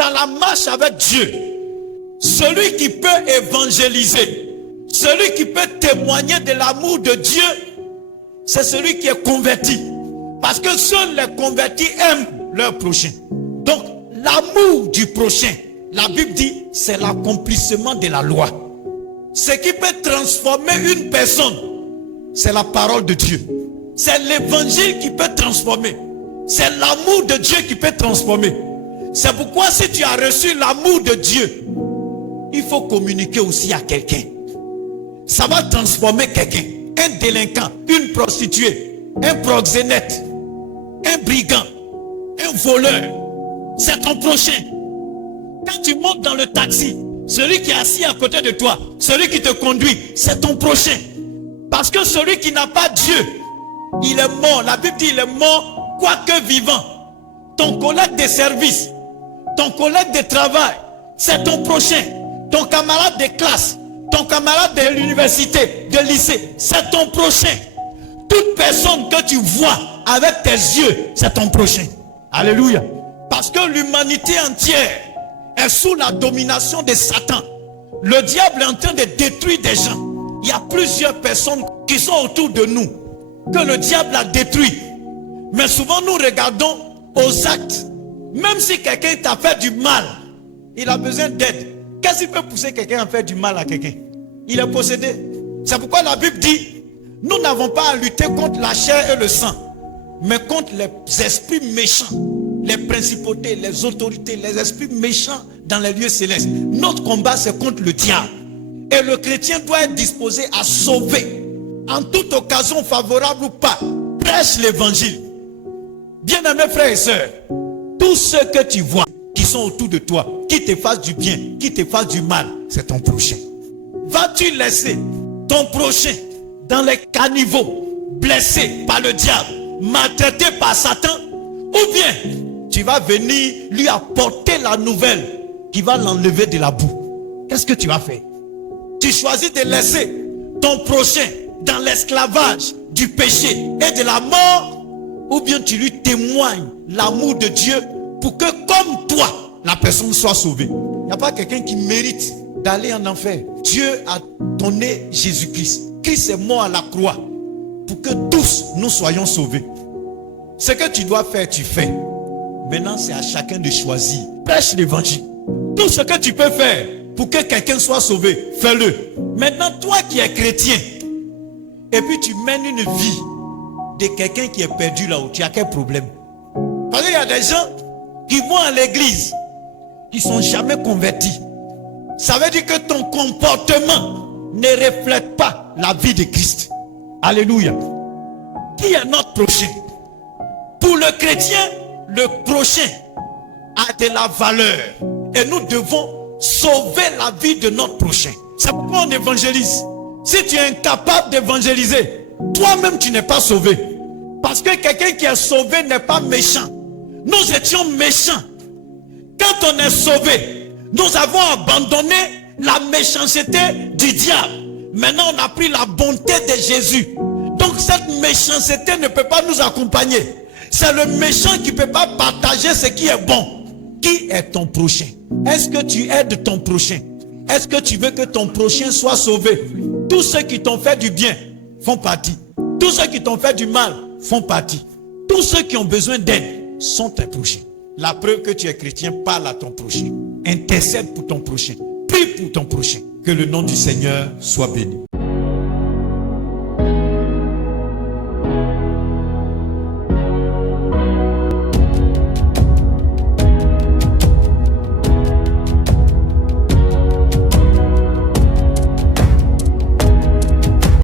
dans la marche avec Dieu, celui qui peut évangéliser, celui qui peut témoigner de l'amour de Dieu, c'est celui qui est converti. Parce que seuls les convertis aiment leur prochain. Donc, l'amour du prochain, la Bible dit, c'est l'accomplissement de la loi. Ce qui peut transformer une personne, c'est la parole de Dieu. C'est l'évangile qui peut transformer. C'est l'amour de Dieu qui peut transformer. C'est pourquoi si tu as reçu l'amour de Dieu, il faut communiquer aussi à quelqu'un. Ça va transformer quelqu'un. Un délinquant, une prostituée, un proxénète, un brigand, un voleur. C'est ton prochain. Quand tu montes dans le taxi, celui qui est assis à côté de toi, celui qui te conduit, c'est ton prochain. Parce que celui qui n'a pas Dieu, il est mort. La Bible dit il est mort, quoique vivant. Ton collègue de service, ton collègue de travail, c'est ton prochain. Ton camarade de classe, ton camarade de l'université, de lycée, c'est ton prochain. Toute personne que tu vois avec tes yeux, c'est ton prochain. Alléluia. Parce que l'humanité entière est sous la domination de Satan. Le diable est en train de détruire des gens. Il y a plusieurs personnes qui sont autour de nous que le diable a détruit. Mais souvent nous regardons aux actes. Même si quelqu'un t'a fait du mal, il a besoin d'aide. Qu'est-ce qui peut pousser quelqu'un à faire du mal à quelqu'un? Il est possédé. C'est pourquoi la Bible dit, nous n'avons pas à lutter contre la chair et le sang, mais contre les esprits méchants, les principautés, les autorités, les esprits méchants dans les lieux célestes. Notre combat, c'est contre le diable. Et le chrétien doit être disposé à sauver. En toute occasion favorable ou pas, prêche l'évangile. Bien-aimés frères et sœurs, tous ceux que tu vois qui sont autour de toi, qui te fassent du bien, qui te fassent du mal, c'est ton prochain. Vas-tu laisser ton prochain dans les caniveaux, blessé par le diable, maltraité par Satan, ou bien tu vas venir lui apporter la nouvelle qui va l'enlever de la boue? Qu'est-ce que tu vas faire? Tu choisis de laisser ton prochain dans l'esclavage du péché et de la mort, ou bien tu lui témoignes l'amour de Dieu pour que comme toi, la personne soit sauvée. Il n'y a pas quelqu'un qui mérite d'aller en enfer. Dieu a donné Jésus-Christ. Christ est mort à la croix pour que tous nous soyons sauvés. Ce que tu dois faire, tu fais. Maintenant, c'est à chacun de choisir. Prêche l'évangile. Tout ce que tu peux faire pour que quelqu'un soit sauvé, fais-le. Maintenant, toi qui es chrétien, et puis tu mènes une vie de quelqu'un qui est perdu là-haut, tu as quel problème? Parce qu'il y a des gens qui vont à l'église, qui ne sont jamais convertis. Ça veut dire que ton comportement ne reflète pas la vie de Christ. Alléluia. Qui est notre prochain? Pour le chrétien, le prochain a de la valeur. Et nous devons sauver la vie de notre prochain. C'est pourquoi on évangélise. Si tu es incapable d'évangéliser, toi-même tu n'es pas sauvé. Parce que quelqu'un qui est sauvé n'est pas méchant. Nous étions méchants. Quand on est sauvé, nous avons abandonné la méchanceté du diable. Maintenant on a pris la bonté de Jésus. Donc cette méchanceté ne peut pas nous accompagner. C'est le méchant qui ne peut pas partager ce qui est bon. Qui est ton prochain? Est-ce que tu aides ton prochain? Est-ce que tu veux que ton prochain soit sauvé? Tous ceux qui t'ont fait du bien font partie. Tous ceux qui t'ont fait du mal font partie. Tous ceux qui ont besoin d'aide sont tes prochains. La preuve que tu es chrétien, parle à ton prochain. Intercède pour ton prochain. Prie pour ton prochain. Que le nom du Seigneur soit béni.